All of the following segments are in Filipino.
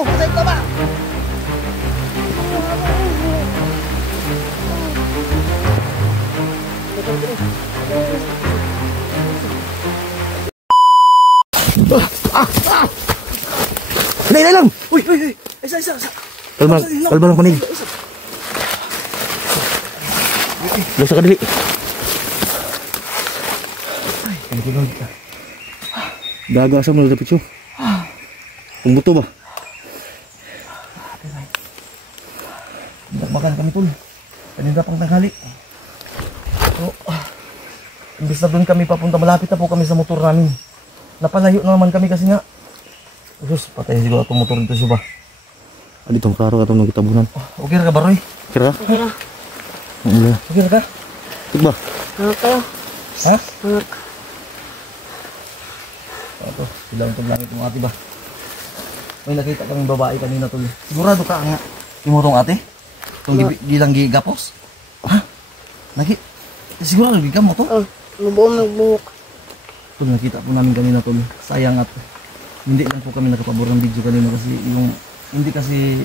Oh, patay ka ba? Dali lang. Uy, uy, uy. Isa. Kalma lang kunig. Lusa ka dali. Ay, kanilog ka. Daga sa mo dapat siyo. Kung buto ba? Makan kami tol. Kanina pang tanghali. So, imbis na doon kami papunta, malapit na po kami sa motor namin. Napalayo na naman kami kasi nga. Diyos, patay siguro itong motor dito siya ba? Dito klaro ka itong nagkitabunan. Okay ka ba, Roy? Kira? Okay na. Okay ka? Tigba? Hanap kayo. Ha? Hanap. Ito, silang itong langit ng ate ba? May nakita kang babae kanina tol. Sigurado ka nga. Yung mo tong ate? Itong gilang gigapos? Ha? Sigurado gigam mo to? Oh, mabuong magbuhok. Tol, nakita po namin kanina tol. Sayang at hindi lang po kami nakapabor ng video kanina kasi yung hindi kasi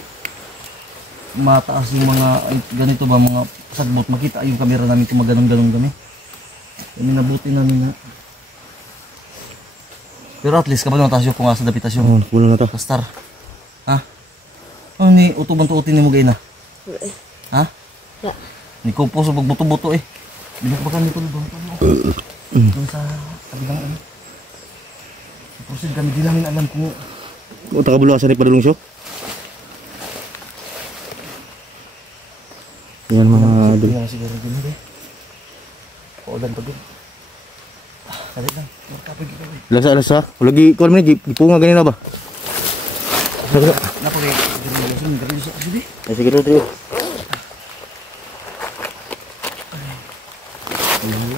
mataas yung mga ganito ba, mga sagbot. Makita yung camera namin kung maganon-ganon kami. Kami nabuti namin na. Pero at least kapag natasyo kung asa dapitasyon. Kulang na to. Kastar. Ha? Ano ni utuban to utin ni mo gay na? Ha? Ya. Ni ko po sa pagbuto-buto eh. Binakbakan nito doon doon sa kabilang ano. Proceed kami, di namin alam kung O takabulasan ni padulong siyo. Yan mga hindi nga siguro din eh. Paulan pa doon. Salit lang, magkapag ikaw eh. Lasa. Lagi kuan man gipunga ganina ba? Napagay, garilyo sa kasi Ay sige Rodrigo.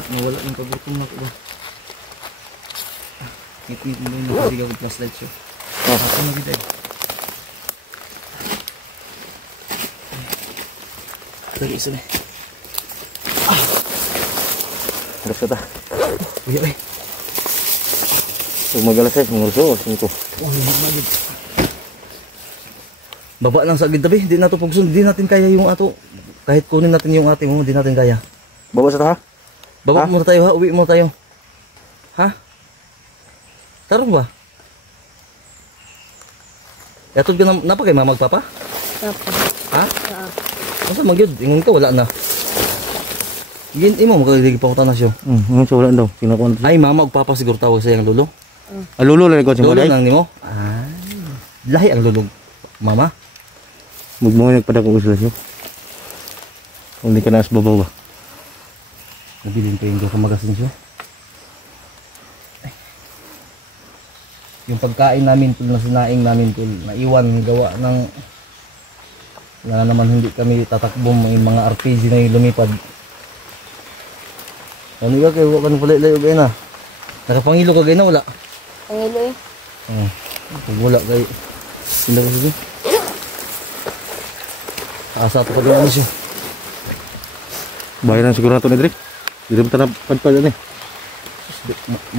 Nawala ng pagutom na ko ba? Ngit-ngit mo yung nakabigaw with flashlight siya. Ako na kita eh. Lagi isa na eh. Terus ta. Uy, uy. Magalas ay mangurso 5. Oh, magagid. Baba lang sa agad tabi, di na to pagsun, di natin kaya yung ato. Kahit kunin natin yung ating mo, di natin kaya. Baba sa ta ha? Baba muna tayo ha, uwi muna tayo. Ha? Tarong ba? Yatod ka na, napagay mamagpapa? Tapos. Ha? Masa magyod, ingon ka, wala na. Imo, magkagigil pa ko tanas yun. Ngayon sa wala daw. Pinakuha na. Ay, mama, magpapa siguro tawag sa yung lulo. Lulo lang ko si Lulo Maday. lang ni mo? Ay, lahi ang lulog. Mama? Magmo nagpadako sila siyo. Kung di ka na sa babaw ba. Nabilin pa yung kumagasin siya. Yung pagkain namin tul na sinaing namin tul naiwan gawa ng na naman hindi kami tatakbo yung mga RPG na yung lumipad. Ano ka kayo kan pala layo kayo na. Nakapangilo ka kayo na wala. Pangilo eh. Pag wala kayo. Hindi ko sige. Asa ito pag ano siya. Bayaran siguro na ito ni Drake. Di rin tanap padpad yan eh.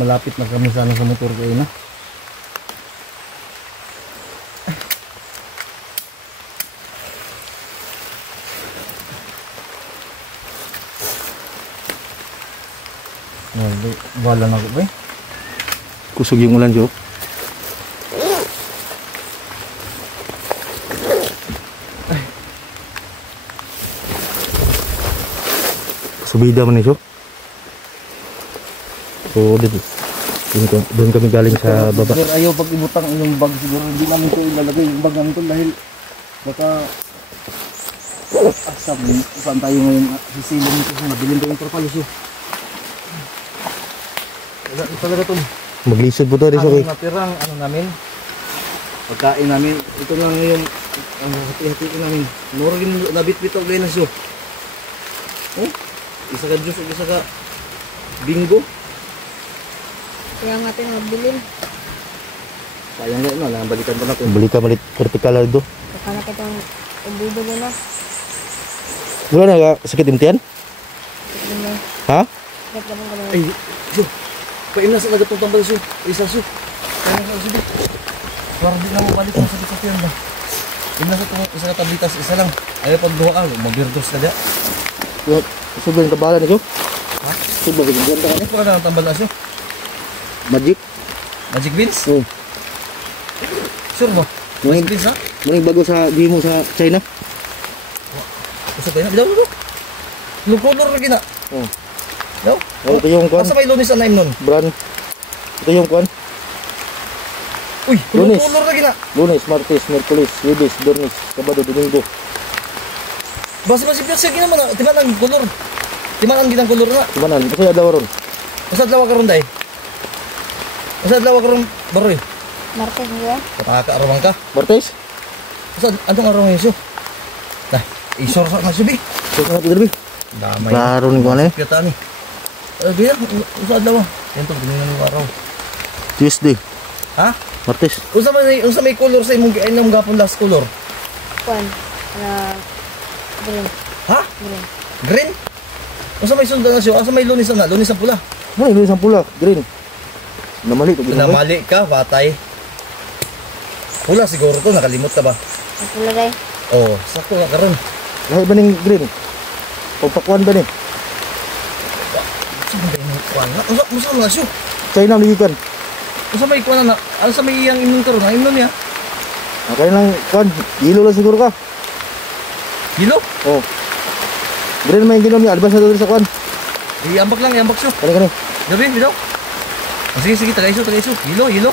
Malapit na kami sana sa motor kayo na. Wala na ako ba eh. Kusog yung ulan siyo. Subida man siyo. So doon kami galing sa baba. Siguro ayaw pag ibutang yung bag siguro hindi namin ito ilalagay yung bag namin ito dahil baka saan tayo ngayon sisilong nito sa nabilin tayo yung trapalos yun. Wala talaga ito. Maglisod po tayo Ang okay. natirang ano namin pagkain namin ito lang yung ang hati-hati namin nuragin nabit-bit ang gaya na siyo. Isa ka juice isa ka bingo. Kaya nga tayo mabilin. Sayang nga na, balikan pa natin. Balik vertikal lang do. Baka na kitang ubudo mo na. Wala na ka sakit imtihan? Sakit mo. Ha? Sakit mo ka na. Ay, siyo. Paimnas na nagatong tambal siyo. Isa siyo. Kaya nga siyo. Wardi na mo balik mo sa sasakyan ba. Yun na sa itong isa na tablitas, isa lang. Ayaw pagduha ka, mabirdos na dyan. Subay yung kabalan niyo? Ha? Subay yung ganda ka Ano pa ka na tambal na siya? Magic? Magic beans? Oo. Sure mo? Magic beans ha? Maring bago sa mo sa China? Usap tayo na, bidaw mo. Yung color lagi na. Oo. No? Oh, ito yung kuan. Asa may lunis ang naim nun? Brand. Ito yung kuan. Uy, Lunes. color lagi na. Lunes, Martes, Merkulis, Webes, Dormis, Sabado, Domingo. Basta masipyat siya ginaman na. Timan ang color. Timan ang ginang color na. Timanan, ito yung adlaw ron. Usad lawa karon day. Usad lawa karon baroy. Martes mo yan? Pataka-arawan ka. Martes? Usad, anong araw ngayon siya? Nah, isor sa masubi. Ito ka natin, Derby. Damay. Klaro ni kuan eh. Kita ni. Biya, usad lawa. Yan to, ganyan ang araw. Tuesday, Ha? Martes. Unsa may color sa imong giainom gapon last color? Kuan. Green. Ha? Green. Green? Unsa may sundan na siya? Asa may lunis na? Lunis ang pula. Ay, lunes ang pula, green. Namali ito. Namali ka, patay. Pula siguro to, nakalimot ka ba? Ang pula day. Oo, sakto nga karon. Lahat ba ng green? Pagpakuan ba ni? Saan ba yung kuwan? Unsa mga siya? China ang ligikan. Unsa may kuwan na? Ano sa may iyang inom karon? Ang inom niya? Kaya lang kuan, hilo lang siguro ka. Hilo? Oh. Green may ginom niya, advance na doon sa kuan. Iambak lang, iambak siya. Kani kani. Gabi, bitaw. Sige, sige, tagaiso. Hilo, hilo.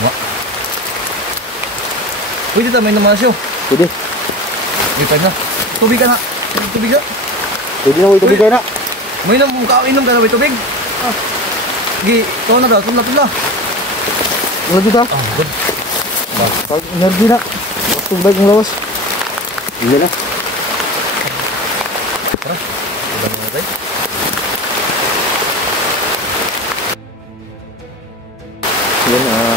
Wa. Pwede ta, may naman siya. Pwede. Ipag na. Tubig ka na. Tubig na. Pwede na ko itubig kayo na. May inom ka na, may tubig. Sige, ito na daw, tula. Wala dito. Ah, good. Pag energy na. Gusto baik ng lawas. Iya na. Tara. Iba na tayo. Yan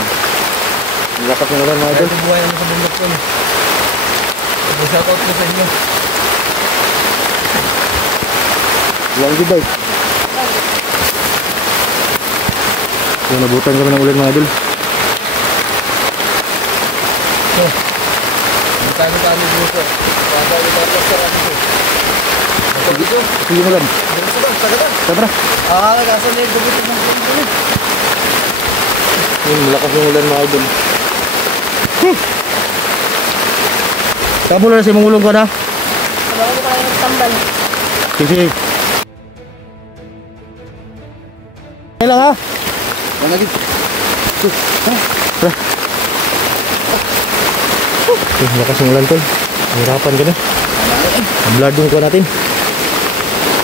lakas na naman mga Ito idol. buhay ano sa bundok ko. Shoutout ko sa inyo. Lang gibay. Yung nabutan kami ng ulan mga idol. So, ang talo-talo dito. Talo-talo sa rami. Ito dito. Sige mo lang. Dito ba? Tagadan. Tara. Kaso na yung gubutin ng gubutin. Yung malakas yung ulan mga idol. Tabo na sa mong ulong ko na. Bago ko kayo nagtambal. Sige. Kaya lang ha. Ano lagi? Tara. Malakas yung ulan tol. Hirapan ka na. Bladong ko natin.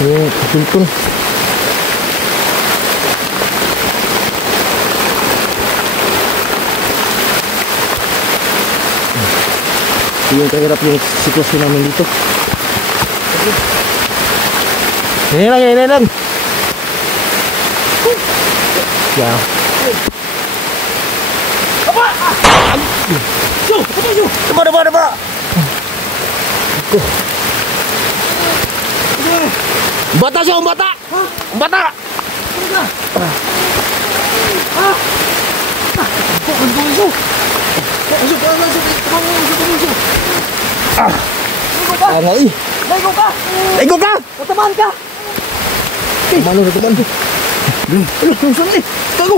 Yung sultong. Yung kahirap yung sitwasyon namin dito. Ini lang. Ya. Apa? Bata siya, bata. Bata. Ngai. Lego ka. Tatamaan ka! Mana na teman tu? Aduh, langsung ni. Tago.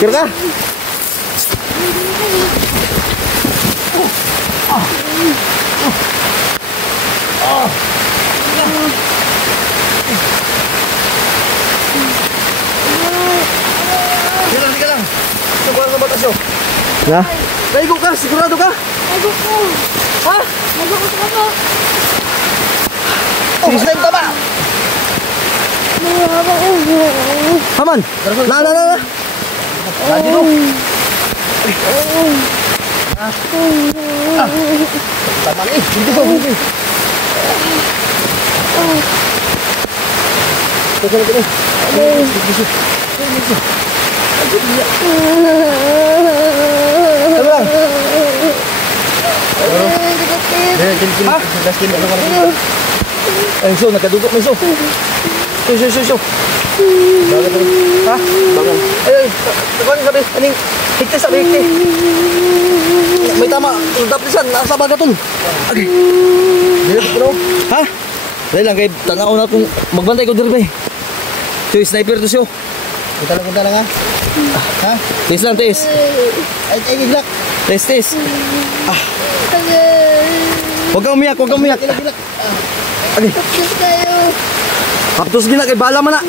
Kira ka? Sige lang. Ito ba ang batas yun? Ya. Laigo ka, sigurado ka? Lago ko! Ha? Lago ko sa kama! Sige, slime tama. Haman. Na. Lagi mo. Tama ni. Hindi ko. Ay, so, nakadugo mo, so. Show. Bagal pa rin. Ha? Bagal. Ay. Takuan sabi. Aning. Higti sabi higti. May tama. Daplisan. Nasa baga tol. Okay. Dito bro. Ha? Dahil lang kay tanaw na kung magbantay ko dito ba eh. So, sniper to siyo. Kita lang ha. Ha? Tis lang, tis. Ay, giglak. Tis. Huwag kang umiyak. Giglak. Okay. Tapos kayo. Kaptos gina kay bala man na.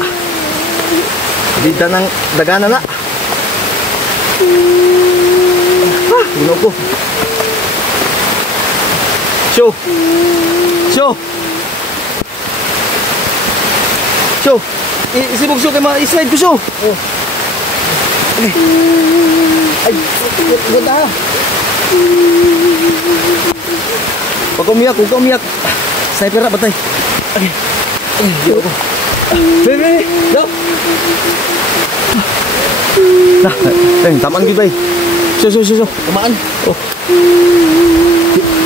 Dita ng dagana na. Ginaw ko. Show. Isibog show kay ma-slide ko show. Oh. Okay. Ay, ganda ha. Huwag kang umiyak. Sniper na, batay. Okay. Yo. Baby, go. Nah, tamaan kita eh. So. Kumaan. Oh.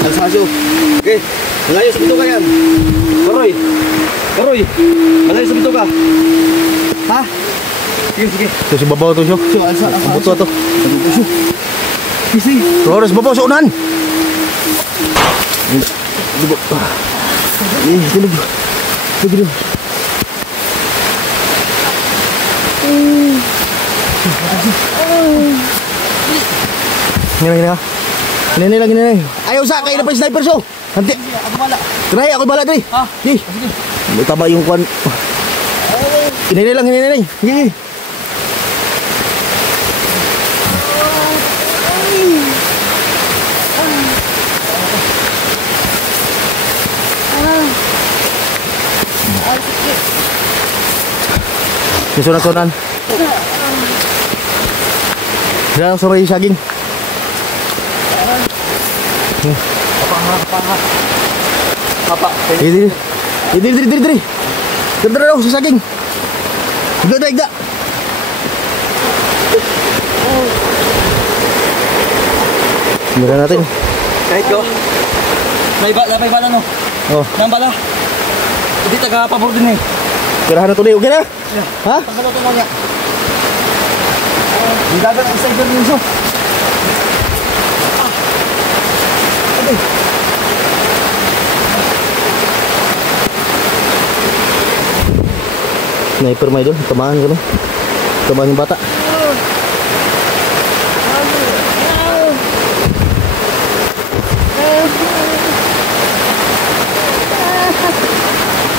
Alsa. Okay. Malayo sa bituka yan. Karoy. Malayo sa bituka. Ha? Sige. Ito si babaw to, Syok. So, alsa. Ang buto to. Kisi. Torres, babaw sa unan. Sige. Gini lang. Ayaw sa, kayo na pa yung sniper show. Hanti. Try, ako bala, Dre. Ha? Sige. May taba yung kwan. Hinay lang. Sige. Sunan. Diyan sa may saging. Apa? Diri. Diri daw sa saging. Igda. Mira natin. Kahit ko. May bala no. Oh, Nang bala. Hindi taga-pabor din eh. tirahan na tuloy. Okay na? Ha? Pagkalo to lang. Hindi dagat ang sniper ninyo. Sniper may doon. Tamahan ka na. Tamahan yung bata.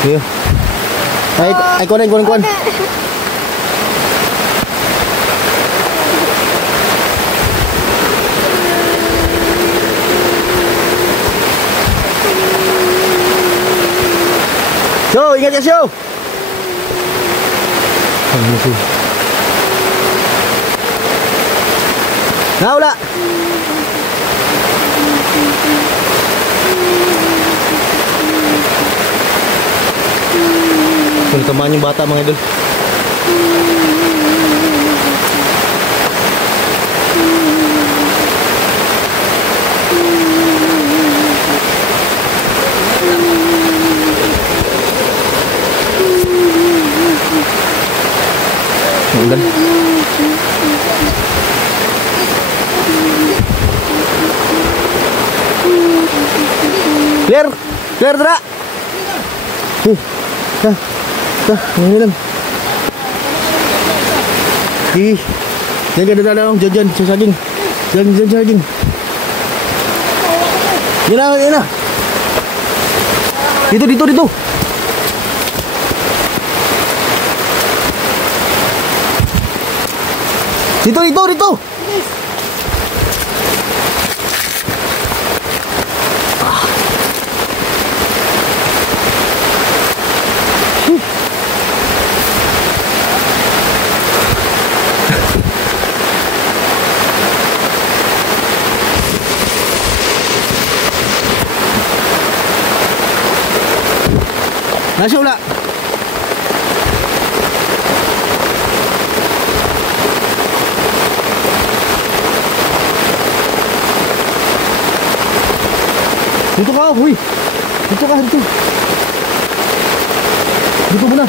Yeah. Ay, kunin. Show, ingat ya, Show. Naula. Tamaan yung bata mga idol. Ulan. Clear dra. Ini lang. Jangan sa saging. Jangan saging. Yan na. Dito. Dito. Nasa ula. Dito ka, huy. Dito muna.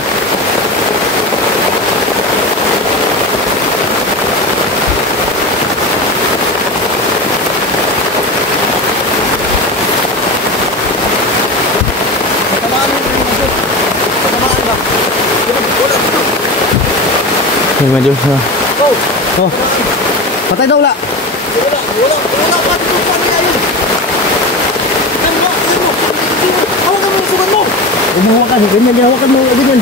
Yan medyo. Oh! Oh. Patay daw la. Wala! Bakit mo pa niya yun? Ano? Hawakan mo yung suman mo! Huwag mo hawakan. Ganyan, hawakan mo. Ganyan.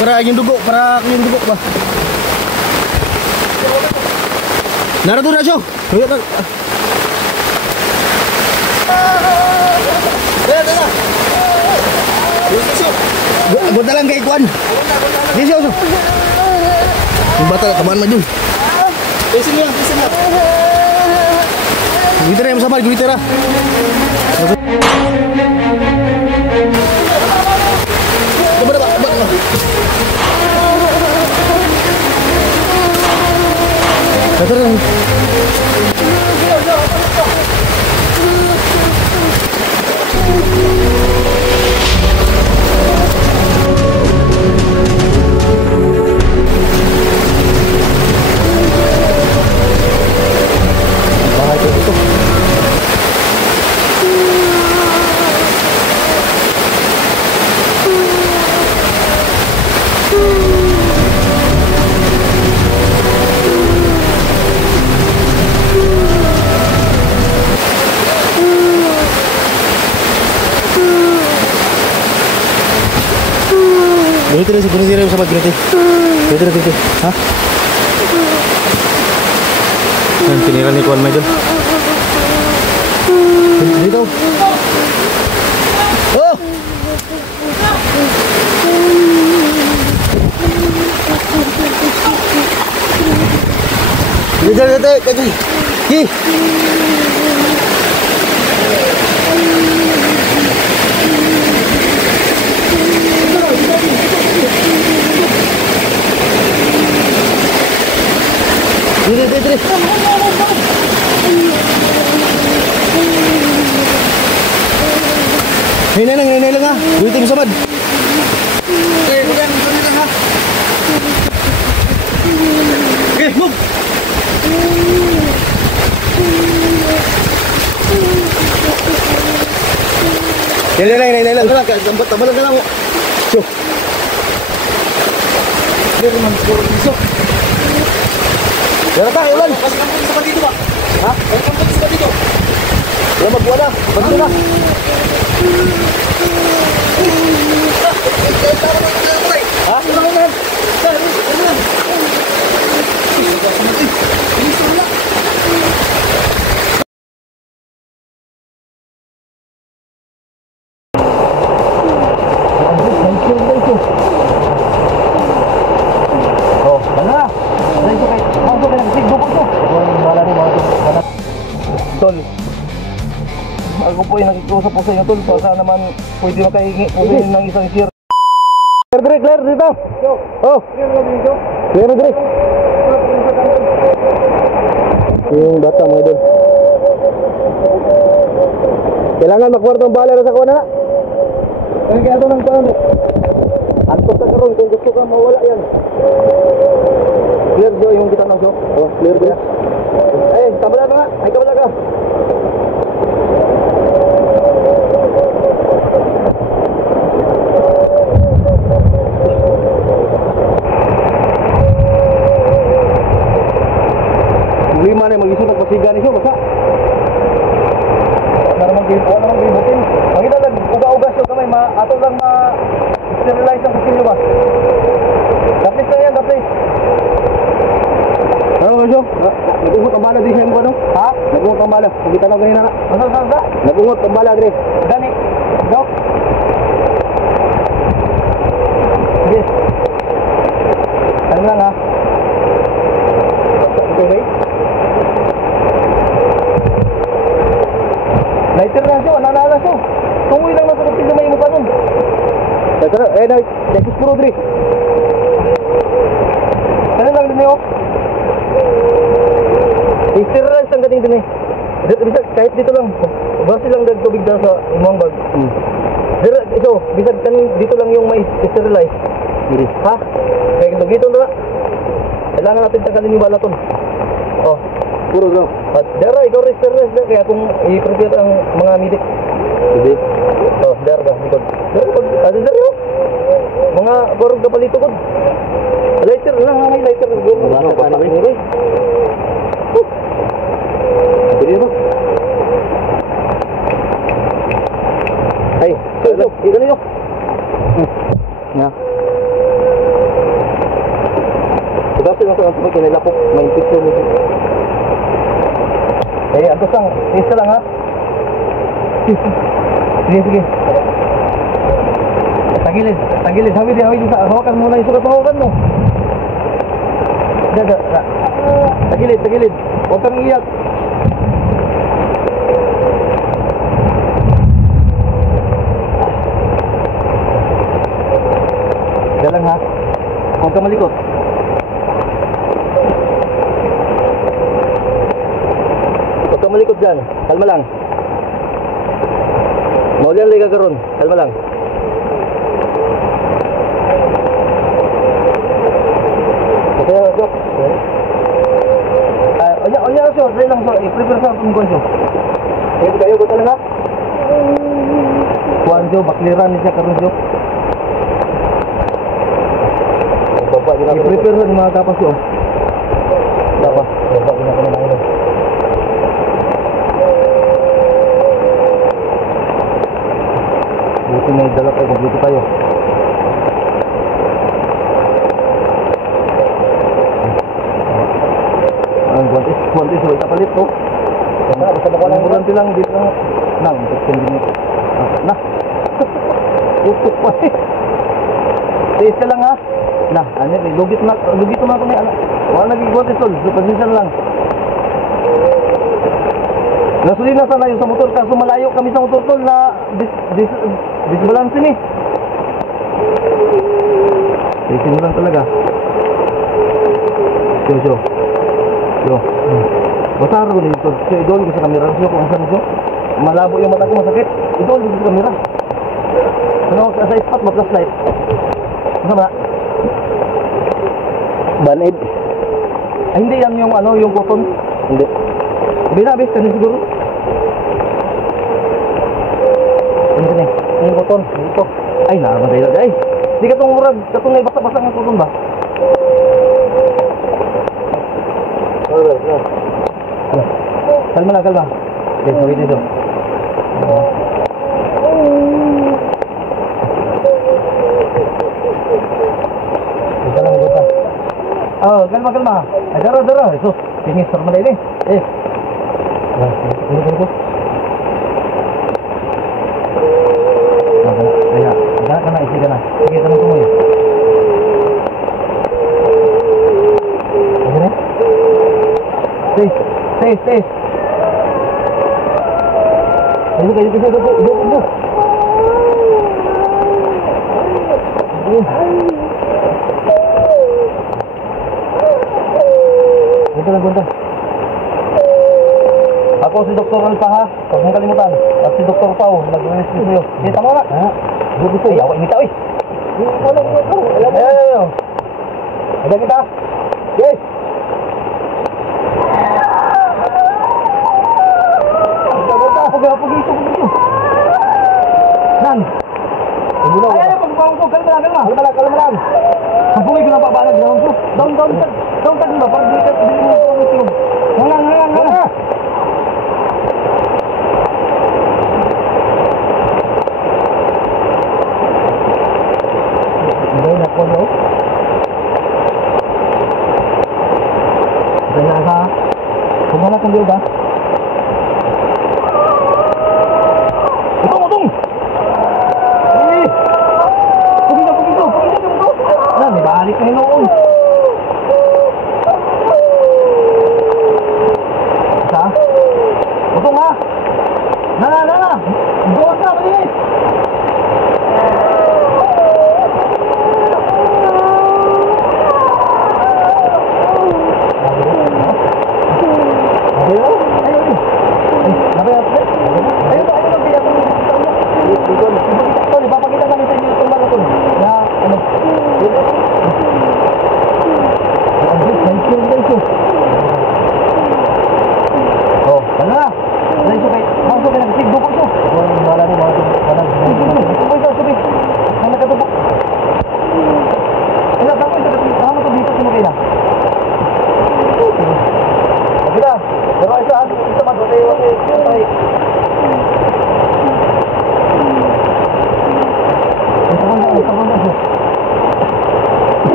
Para yung dugo. Para yung dugo ba? Narado na siya. Dala! Buta lang kay Kwan. Di siya. Yung bata, kamaan mo dun. Pesin lang! Gawitera yung masama. Gawitera. Tara. Bahay ko ito. Ganito rin, ganito rin sa pag-ganito. Ganito rin, ganito. Ha? Yan, tinira ni Kwan May doon. Dito. Oh! Dito, dito, dito. Hi! Dito. Hinay lang ha. Dito mo sabad. Okay, lang ha! Okay, move! Hinay lang. Tambalan ka lang mo! Syo. Hindi naman puro piso! Yan ka, Iwan. Kasi kang sa dito ba? Ha? Kasi kang sa dito! Yan, magbuwa na. Bagyo na. Ha? Oh, bala. Dito kay. Ako kay nagsigdo ko to. Wala ni mga tol. Ako po ay nakikiusap po sa inyo tol. Baka naman pwede makahingi po sa inyo ng isang share. Clear dito. Oh. Clear na Greg. Yung bata mga idol. Kailangan makwarto ang bala sa kuha na. Kaya ito ng taon. Antos ka karon kung gusto ka mawala yan. Clear do yung kita nang so. Oh, clear do. Eh, tabala na nga. Ay kabala ka. Lima na mag-isip at pasiga niyo basta. Wala namang gibutin. Ang ito lang uga-ugas yung kamay ato lang sterilize ang kusilyo ba. Tapos na yan, tapos. Ano ba siyo? Nagungot ang bala din siya mo ano? Ha? Nagungot ang bala. Hindi ka na ganyan na. Ano? Nagungot ang bala din. Gani. Go. Yes. Ano lang ha? Okay. Lighter lang siya, nalala siya. Tungoy lang nasa kapit na may mukha nun. Next puro dri. Ano lang din yun? I-sterilize ang gating din eh. Kahit dito lang. Basi lang tubig daw sa imong bag. Ito, bisag dito lang yung may sterilize. Ha? Kaya dito na. Kailangan natin tagalin yung balaton. Oh. Puro daw. At dara, ikaw sterilize na. Kaya kung i-prepare ang mga medic. Medic? Oh, dara ba? Ada dara yun. Mga korog na palito ko. Lighter lang, may lighter Basag ka na rin. Pwede ba? Ay, ito na yun. Nga. Pagkasin lang sa mga sabay, kinilapok. May infection nito. Eh, agos lang. Isa lang ha. Sige. Tagilid. Hawid. Hawakan mo na yung sukat. Hawakan mo. Tagilid. Huwag kang iyak. Dalang ha. Huwag kang malikot. Huwag kang malikot dyan. Kalma lang. Maulian lagi kagaron. Kalma lang. Okay, Dok. Onya so, dali lang so. I-prepare sa punggon so. Kayo ko talaga. Kuan jo, bakliran ni siya karon jo. I-prepare sa mga kapas yo. Dapat, gina lang ito. Buti may dala tayo, kompleto tayo. Guantes, so itapalit to. Basta guantes lang dito. Nang, tekstin din ito. Nah. Utok pa eh. Taste ka lang ha. Nah, ano eh, lugit na ako ni anak. Wala naging guantes tol, so pasensya lang. Nasuli na sana yung sa motor, kaso malayo kami sa motor tol na disbalance ni. Taste lang talaga. Yo. Basar ko dito. So, idol ko sa kamera. So, kung saan ko. Malabo yung mata ko, masakit. Idol ko sa kamera. Ano, sa spot, ma-flashlight. Ano ba? Banid. Ay, hindi yan yung ano, yung cotton. Hindi. Binabis ka na siguro. Hindi na. Yung cotton. Ito. Ay, namatay na. Ay, di ka itong murag. Katong na basa-basa ng cotton ba? Kalma. Okay, sorry dito. Ito lang ito. Oh, kalma. Ay, dara. Ito, tingin sa malay ni. Ito. Agak na, isi ka na. Sige, tanong ko mo yun. Stay. Ayo. Ito lang punta. Ako si Dr. Alpa ha. Huwag mong kalimutan. At si Dr. Pao. Nag-rescue sa'yo. Kita mo na. Gusto. Yawa imita oy. Ayo. Ada kita. Yes. Pugi itu. Nan. Ayo pagbawa ko kalma lang. Pugi ko na pabalag daw ko. Down tag ba para dito mo ko. Hang. Đây là con dấu. Đây là sao? Không có con điêu cả. Tung! Pugito! May balik na noon. Isa? Utong ha! Na! Bukas na, malinis! Okay.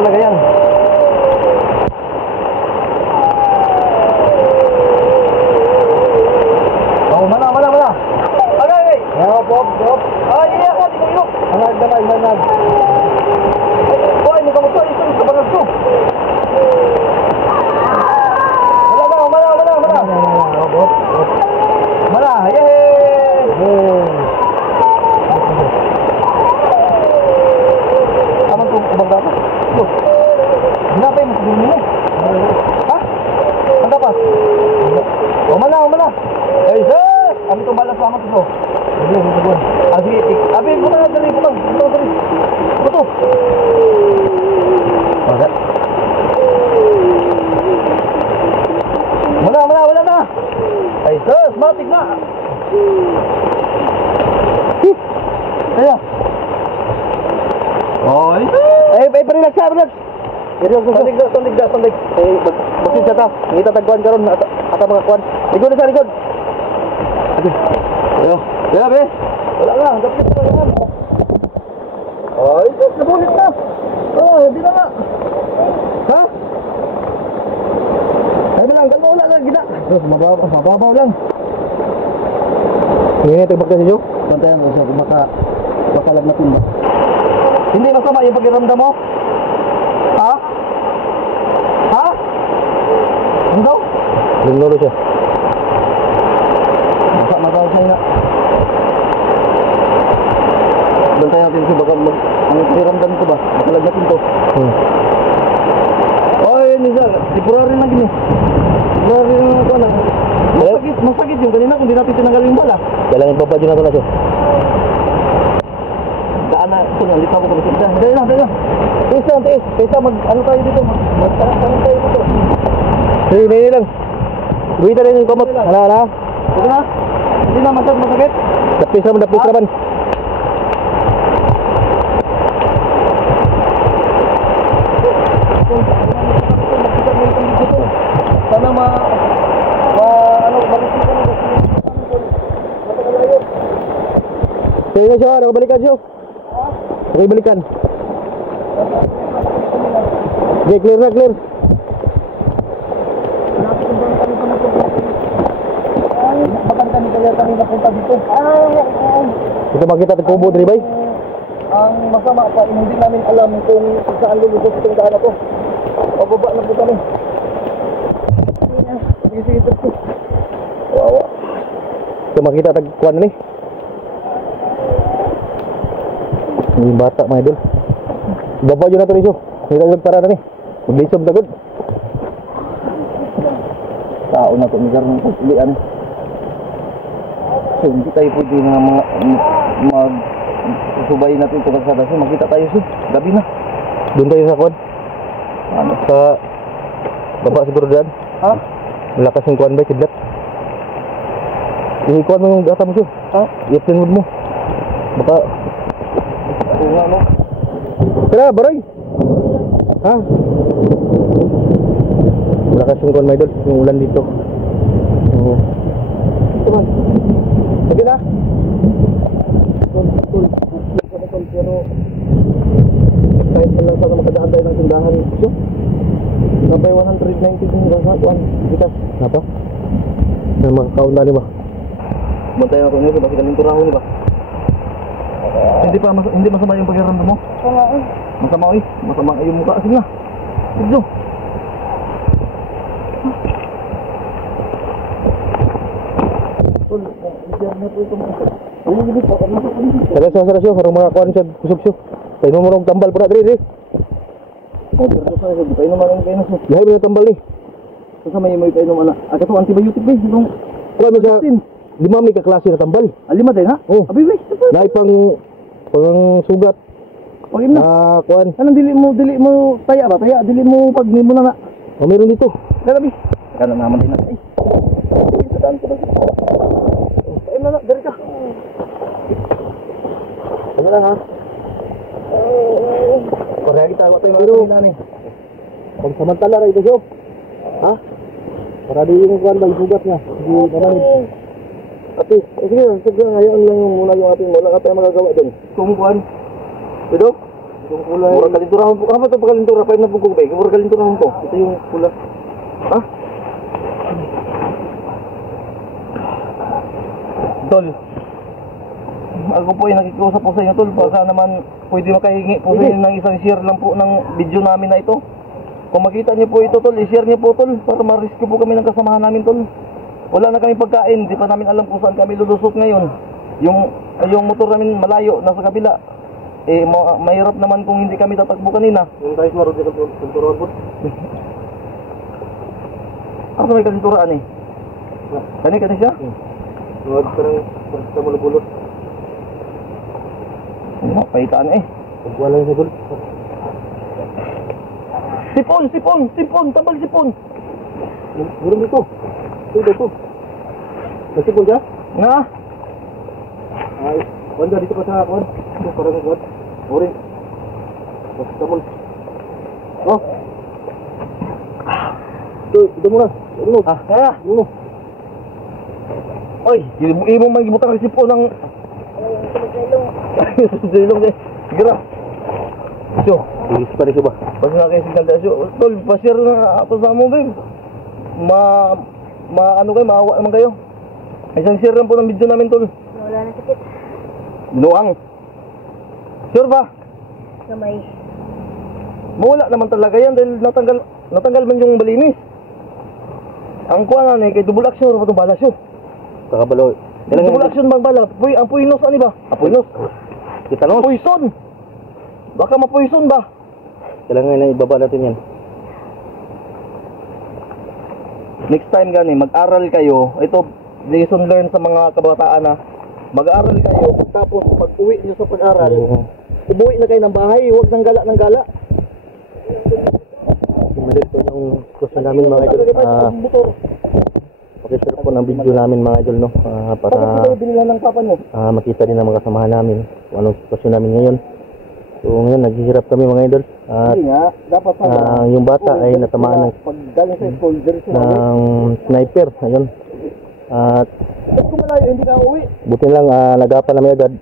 talaga yan. Oh, mana. Agay! Hop. Ay, iya ka, di ko iyo. Manag. Boy, ni kamu to, ito sa barang to. Mana. Mana, yay! Aman to, ubang dapat. Hinapay mo, sabihin mo. Ha? Ang dapat? O, mana. Ay, sir! Ano itong balas mo amat ito? Ah, sige. Abi, putang. Puto. Okay. Wala na. Ay, sir, matik na. Ayan. Oy. Ay, relax. Sandig. Bakit siya ta? Ngita tagkuhan karon ata mga kuhan. Likod. Ayo. Ya, be. Wala nga, dapat ito naman. Ay, nabulit na. Oh, hindi na nga. Ha? Ay, kalma wala lang, gina. Mababaw lang. Ngayon ito bagay niyo? Bantayan ko siya kung makalagnatin ba. Hindi masama yung pakiramdam mo? Ha? Ano daw? Lumlolo siya. Mababaw siya na. Bantayan natin siya baka ang pakiramdam ko ba? Makalagnatin to. Oh, yun isa. Temporary na gini. Temporary na ako na. Masakit yung kanina kung di natin tinanggal yung bola. Kailangan papadyo na ito na siya. Daan na. Ito na. Lita ko ko na siya. Dahil lang. Tiis. Kaysa ano tayo dito. Ano tayo dito. Sige lang. Buwita rin yung kamot. Hala. Sige na. Hindi na masakit. Dapis naman. Sana malisipan mo kasi matakalayo. Sige na siya, nakabalikan siya. Nakabalikan. Okay, clear. Bakit kami napunta dito? Ito makita ng kubo, Dribay? Ang masama pa, hindi namin alam kung saan lulusot itong daan na to. Pababa na po kami. Sige. Wawa. Ito makita tagkuhan na ni. Yung bata mga idol. Babaw yun na ito niso. Hindi tayo para na ni. Mag-lisob na good. Tao na ito. May karang pagpilian. So hindi tayo pwede na mag-subay natin ito kalsada. So makita tayo siya. Gabi na. Doon tayo sa kuhan. Sa baba siguro dyan. Ha? Malakas yung kuhan ba? Kidlat. Ikuhan mo yung data mo siya. Ha? I-upload mo. Baka no? Tara, baroy! Ha? Malakas yung kuhan, my idol. Yung ulan dito. Ito man. Sige na. Tol. Pero kahit man lang sana makadaan tayo ng tindahan. So, nabay 190 din sa kuhan. Bitas. Apa? Na makakaunda ni ba? Bantayan ako nito. Bakit kaming turahon ni ba? Hindi masama yung pakiramdam mo? Masama yung mukha. Sige na. Sige. Seryoso. Harang mga kuhan siya. Kusog-sug. Painom mo ng tambal pala. Diri. Painom mo ng kainos. Yahay mo yung tambal ni. Kasama yung may painom anak. At ito antibiotic ba? Kuhan mo siya. 5 may kaklase na tambal. 5 din ha? Oo. Abi. Naay pang sugat. Pagin na. Kuhan. Anong dili mo taya ba? Dili mo pag mo na. O meron dito. Kalabi. Kala naman din na. Ay. Sadaan ko ba? Ayun na. Dari ka. Ano lang ha? Korea kita. Wala tayo mga kanina ni. Pag samantala rin ito siyo. Ha? Para di yung kuhan ba yung sugat niya. Hindi naman. Ate, sige, ngayon lang yung muna yung ating wala ka tayo magagawa doon. Kumukuhan. Ito? Yung kulay. Murag kalinturahan po. Kama ito pa kalintura? 5 na po ko ba? Murag kalinturahan po. Ito yung pula. Ha? Tol. Ako po ay nakikiusap po sa inyo, Tol. Baka naman pwede makahingi po sa inyo ng isang share lang po ng video namin na ito. Kung makita niyo po ito, Tol, i-share niyo po, Tol, para ma-rescue po kami ng kasamahan namin, Tol. Wala na kami pagkain, di pa namin alam kung saan kami lulusot ngayon. Yung motor namin malayo, nasa kabila. Eh, mahirap naman kung hindi kami tatakbo kanina. Yung tayo marunong dito po. Kultura po. Ako sa may kalinturaan eh. Kani siya? Huwag parang sa mulubulot. Ano, pahitaan eh. Wala yung siguro. Sipon, tabal sipon. Guro dito. Dito. Nasipon siya? Nga. Ay, wanda dito pa sa akin. Dito parang sa akin. Ori. Basta mo. Oh. Ito muna. Ito. Kaya. Ito. Oy, ibong magibutang ng sipon ng... Silong eh. Gira. So, Bilis pa rin siya ba? pas na kayo signal dahil. Tol, pa-share na ako sa mo, babe. Ano kayo, maawa naman kayo. Isang share lang po ng video namin, Tol. Wala na sakit. Binuang. Sure ba? Kamay. Mawala naman talaga yan dahil natanggal man yung balinis. Ang kuha na kay double action o itong balas yun. Kakabalo. Double action bang bala? Ang puinos, ano ba? Puinos. Kita lang. Poison. Baka ma-poison ba? Kailangan na ibaba natin yan. Next time gani, mag-aral kayo. Ito, lesson learned sa mga kabataan na mag-aral kayo. Tapos pag-uwi nyo sa pag-aral, umuwi na kayo ng bahay. Huwag nang gala ng gala. Simulit po yung kurso namin mga idol. Pakishare po ng video namin mga idol, no? Tapos Para ito binila ng papa nyo. makita din ng mga kasamahan namin kung anong sitwasyon namin ngayon. So ngayon naghihirap kami mga idol. At Hindi nga, dapat yung bata ay natamaan pag galing sa school, diretso na uwi. ng sniper. Ayun. At Ba't kung malayo, hindi ka uwi? buti lang nagapan namin agad.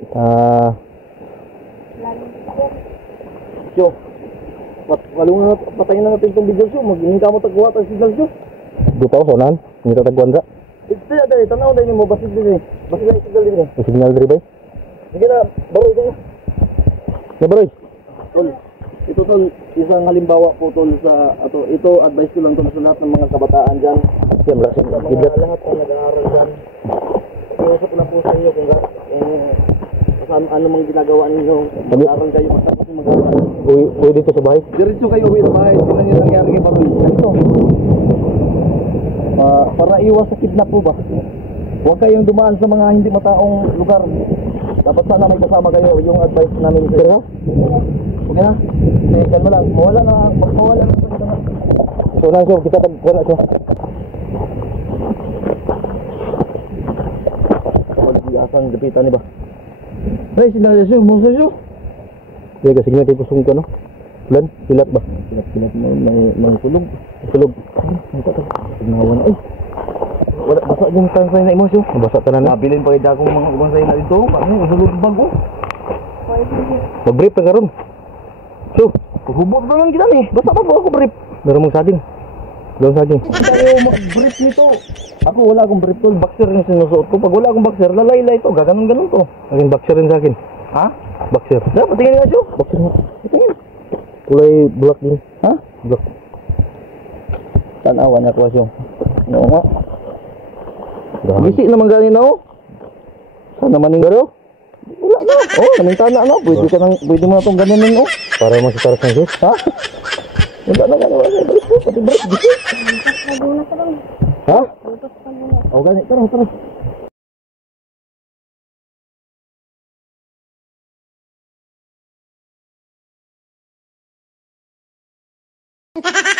Syo, walong na patayin na natin itong video syo. Magiging ka mo tagwa ng signal syo. Dupa ko sonan. Hindi tatagwan sa. Ito ya, dahil tanaw dahil mo, basit din eh. Basit lang yung signal din eh. May signal diri ba? Sige na, baroy kayo. Na baroy. Tol, ito tol, isang halimbawa po tol sa, ito advice ko lang tol sa lahat ng mga kabataan dyan. Yan bra. Sa mga lahat ng nag-aaral dyan. Iusap lang po sa inyo kung ano mang ginagawa ninyo. Mag-aaral kayo, pagtapos yung mag-aaral. Uy dito sa bahay. Diretso kayo uwi sa bahay, tingnan nyo nangyari kay Baroy. Ganito. Para iwas sa kidnap po ba? Huwag kayong dumaan sa mga hindi mataong lugar. Dapat sana may kasama kayo, yung advice namin sa inyo. Okay na? Okay, kalma lang. Mawala na. So na siya, kita tagwan na siya. Asan gapitan ni ba? Ay, sinasyo, musa siyo. Kaya kasi signal kayo kusong ko no. Plan, silat ba? Pinat may tulog. Tulog. Pinawan ay. Wala basa yung tansay na emosyo. Basa tanan na. Nabilin pa kaya akong mga umansay na dito. Paano usulog bago? Mag-brief pa karon. So, Hubot na lang kita ni. Basta pa po ako brief. meron mong saging. Daw saging. Hindi tayo mag-brief nito. Ako wala akong brief tol. Boxer yung sinusuot ko. Pag wala akong boxer, lalay-lay to. Gaganon-ganon to. Naging boxer rin sa akin. Ha? Boxer. Dapat tingin nga siyo. Boxer mo. Tingin. Kulay black din. Ha? Black. Tanawan niya ko siyo. Oo nga. Dahan. Bisi naman ganin na oh. Saan naman yung garo? Wala na. Oh, namintana na. Pwede mo na itong ganyanin oh. Para masitaras ng sus. Ha? Wala na gano'n. Brief po. Pati brief. Bisi. Naguna ka lang. Ha? Butos ka muna. O ganit. Tara. Ha ha ha!